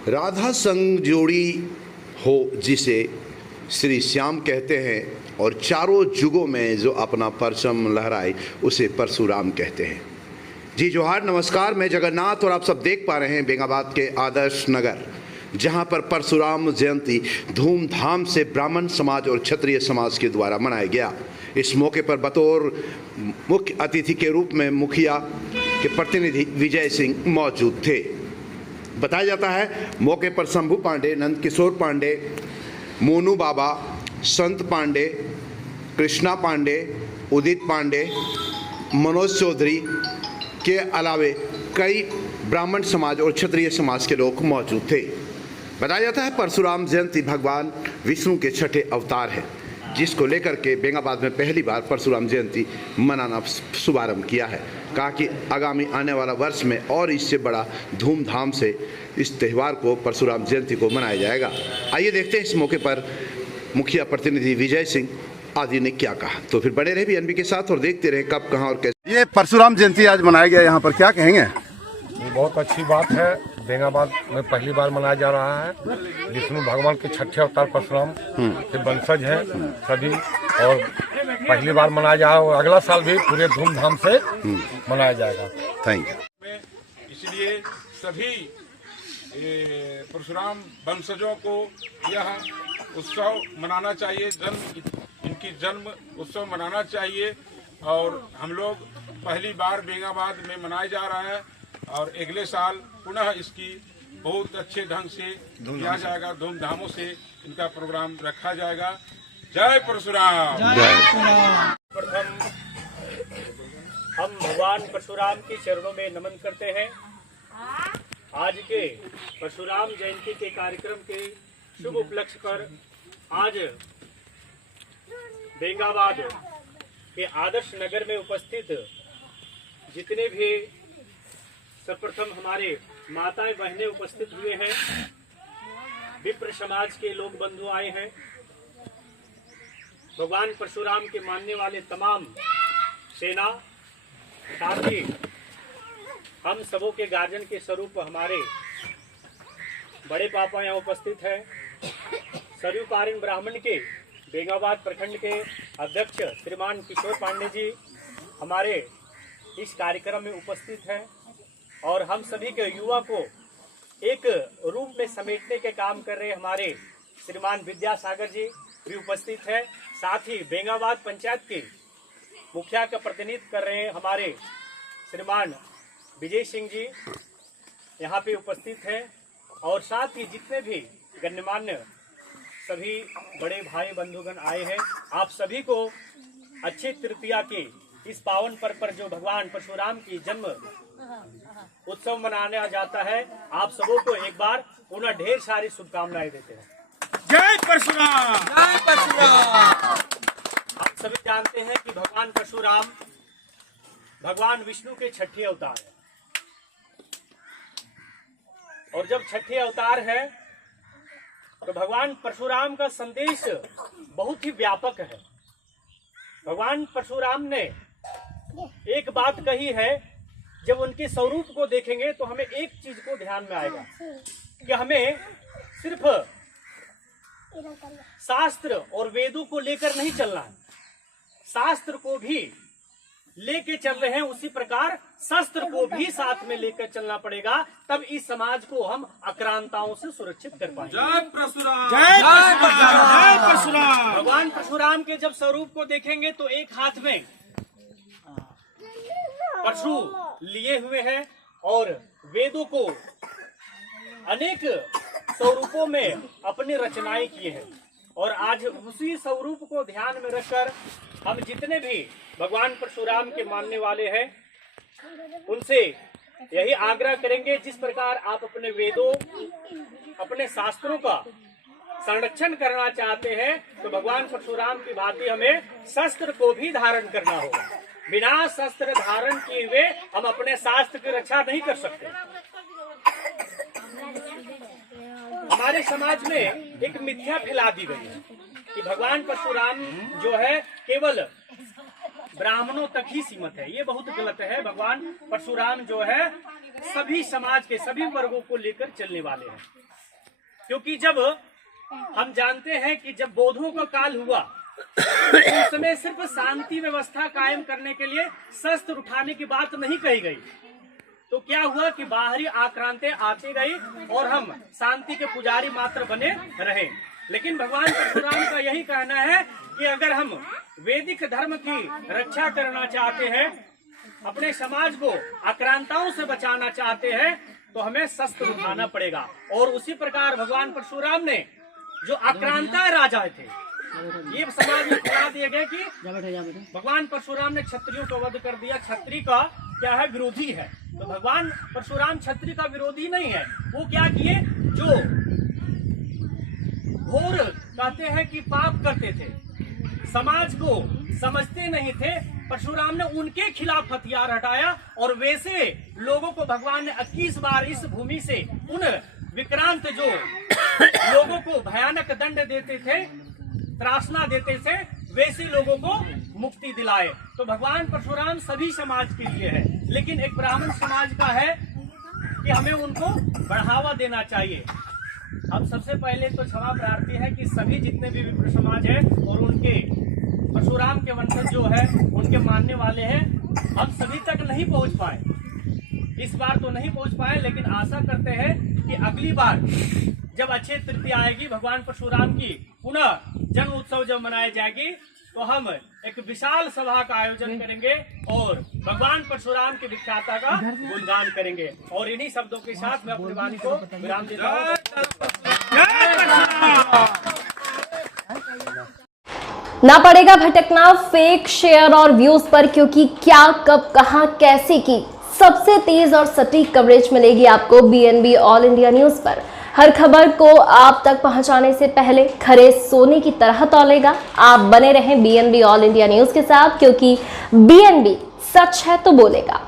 राधा संग जोड़ी हो जिसे श्री श्याम कहते हैं और चारों जुगों में जो अपना परचम लहराए उसे परशुराम कहते हैं। जी जोहार, नमस्कार। मैं जगन्नाथ और आप सब देख पा रहे हैं बेंगाबाद के आदर्श नगर, जहां पर परशुराम जयंती धूमधाम से ब्राह्मण समाज और क्षत्रिय समाज के द्वारा मनाया गया। इस मौके पर बतौर मुख्य अतिथि के रूप में मुखिया के प्रतिनिधि विजय सिंह मौजूद थे। बताया जाता है मौके पर शंभू पांडे, नंद किशोर पांडे, मोनू बाबा, संत पांडे, कृष्णा पांडे, उदित पांडे, मनोज चौधरी के अलावे कई ब्राह्मण समाज और क्षत्रिय समाज के लोग मौजूद थे। बताया जाता है परशुराम जयंती भगवान विष्णु के छठे अवतार है, जिसको लेकर के बेंगाबाद में पहली बार परशुराम जयंती मनाना शुभारंभ किया है। कहा कि आगामी आने वाला वर्ष में और इससे बड़ा धूमधाम से इस त्यौहार को, परशुराम जयंती को मनाया जाएगा। आइए देखते हैं इस मौके पर मुखिया प्रतिनिधि विजय सिंह आदि ने क्या कहा। तो फिर बने रहे BNB के साथ और देखते रहे कब, कहां और कैसे। ये परशुराम जयंती आज मनाया गया, यहाँ पर क्या कहेंगे? ये बहुत अच्छी बात है। बेंगाबाद में पहली बार मनाया जा रहा है। विष्णु भगवान के छठे अवतार परशुराम के वंशज हैं सभी, और पहली बार मनाया जा रहा है और अगला साल भी पूरे धूमधाम से मनाया जाएगा। Thank you. इसलिए सभी परशुराम वंशजों को यह उत्सव मनाना चाहिए, इनकी जन्म उत्सव मनाना चाहिए। और हम लोग पहली बार बेंगाबाद में मनाया जा रहा है और अगले साल पुनः इसकी बहुत अच्छे ढंग से किया जाएगा, धूमधामों से इनका प्रोग्राम रखा जाएगा। जय परशुराम। प्रथम हम भगवान परशुराम के चरणों में नमन करते हैं। आज के परशुराम जयंती के कार्यक्रम के शुभ उपलक्ष्य पर आज बेंगाबाद के आदर्श नगर में उपस्थित जितने भी सर्वप्रथम हमारे माताएं बहनें उपस्थित हुए हैं, विप्र समाज के लोग बंधु आए हैं, भगवान परशुराम के मानने वाले तमाम सेना, साथ ही हम सबों के गार्जियन के स्वरूप हमारे बड़े पापा यहाँ उपस्थित हैं। सरयू पारिन ब्राह्मण के बेंगाबाद प्रखंड के अध्यक्ष श्रीमान किशोर पांडे जी हमारे इस कार्यक्रम में उपस्थित हैं और हम सभी के युवा को एक रूप में समेटने के काम कर रहे हमारे श्रीमान विद्यासागर जी भी उपस्थित है। साथ ही बेंगाबाद पंचायत के मुखिया का प्रतिनिधित्व कर रहे हैं हमारे श्रीमान विजय सिंह जी यहाँ पे उपस्थित हैं, और साथ ही जितने भी गण्यमान्य सभी बड़े भाई बंधुगण आए हैं। आप सभी को अच्छी तृतीया के इस पावन पर्व पर जो भगवान परशुराम की जन्म उत्सव मनाया जाता है, आप सबों को एक बार पुनः ढेर सारी शुभकामनाएं देते हैं। जय परशुराम। जय परशुराम। हम सभी जानते हैं कि भगवान परशुराम भगवान विष्णु के छठे अवतार है, और जब छठे अवतार है तो भगवान परशुराम का संदेश बहुत ही व्यापक है। भगवान परशुराम ने एक बात कही है, जब उनके स्वरूप को देखेंगे तो हमें एक चीज को ध्यान में आएगा कि हमें सिर्फ शास्त्र और वेदों को लेकर नहीं चलना है, शास्त्र को भी लेके चल रहे हैं, उसी प्रकार शस्त्र को भी साथ में लेकर चलना पड़ेगा, तब इस समाज को हम आक्रांताओं से सुरक्षित कर पाएंगे। जय परशुराम। जय परशुराम। जय परशुराम। भगवान परशुराम के जब स्वरूप को देखेंगे तो एक हाथ में परशु लिए हुए हैं और वेदों को अनेक स्वरूपों में अपनी रचनाएं किए हैं, और आज उसी स्वरूप को ध्यान में रखकर हम जितने भी भगवान परशुराम के मानने वाले हैं उनसे यही आग्रह करेंगे, जिस प्रकार आप अपने वेदों, अपने शास्त्रों का संरक्षण करना चाहते हैं, तो भगवान परशुराम की भांति हमें शस्त्र को भी धारण करना होगा। बिना शस्त्र धारण किए हुए हम अपने शास्त्र की रक्षा नहीं कर सकते। हमारे समाज में एक मिथ्या फैला दी गई है कि भगवान परशुराम जो है केवल ब्राह्मणों तक ही सीमित है। ये बहुत गलत है। भगवान परशुराम जो है सभी समाज के सभी वर्गों को लेकर चलने वाले हैं। क्योंकि जब हम जानते हैं कि जब बौद्धों का काल हुआ तो उस समय सिर्फ शांति व्यवस्था कायम करने के लिए शस्त्र उठाने की बात नहीं कही गई। तो क्या हुआ कि बाहरी आक्रांतें आती गई और हम शांति के पुजारी मात्र बने रहे। लेकिन भगवान परशुराम का यही कहना है कि अगर हम वैदिक धर्म की रक्षा करना चाहते हैं, अपने समाज को आक्रांताओं से बचाना चाहते हैं, तो हमें शस्त्र उठाना पड़ेगा। और उसी प्रकार भगवान परशुराम ने जो आक्रांता राजा थे, ये समाज में बता दिए गए कि भगवान परशुराम ने क्षत्रियों का वध कर दिया। क्षत्रिय का क्या है? विरोधी है। तो भगवान परशुराम क्षत्रिय का विरोधी नहीं है। वो क्या किए? जो घोर कहते हैं कि पाप करते थे, समाज को समझते नहीं थे, परशुराम ने उनके खिलाफ हथियार हटाया और वैसे लोगों को भगवान ने 21 बार इस भूमि से उन विक्रांत जो लोगों को भयानक दंड देते थे, त्रासना देते थे, वैसे लोगों को मुक्ति दिलाए। तो भगवान परशुराम सभी समाज के लिए है, लेकिन एक ब्राह्मण समाज का है कि हमें उनको बढ़ावा देना चाहिए। अब सबसे पहले तो क्षमा प्रार्थी है कि सभी जितने भी विप्र समाज है और उनके परशुराम के वंशज जो है, उनके मानने वाले हैं, हम सभी तक नहीं पहुंच पाए, इस बार तो नहीं पहुंच पाए, लेकिन आशा करते हैं कि अगली बार जब अक्षय तृतीया आएगी, भगवान परशुराम की पुनः जन्म उत्सव जब मनाई जाएगी, तो हम एक विशाल सभा का आयोजन करेंगे और भगवान परशुराम की विख्याता का गुणगान करेंगे। और इन्हीं शब्दों के साथ मैं अपनी वाणी को विराम देता हूँ। ना पड़ेगा भटकना फेक शेयर और व्यूज पर, क्योंकि क्या, कब, कहां, कैसे की सबसे तेज और सटीक कवरेज मिलेगी आपको BNB ऑल इंडिया न्यूज पर। हर खबर को आप तक पहुंचाने से पहले खरे सोने की तरह तौलेगा। आप बने रहें BNB ऑल इंडिया न्यूज के साथ, क्योंकि BNB सच है तो बोलेगा।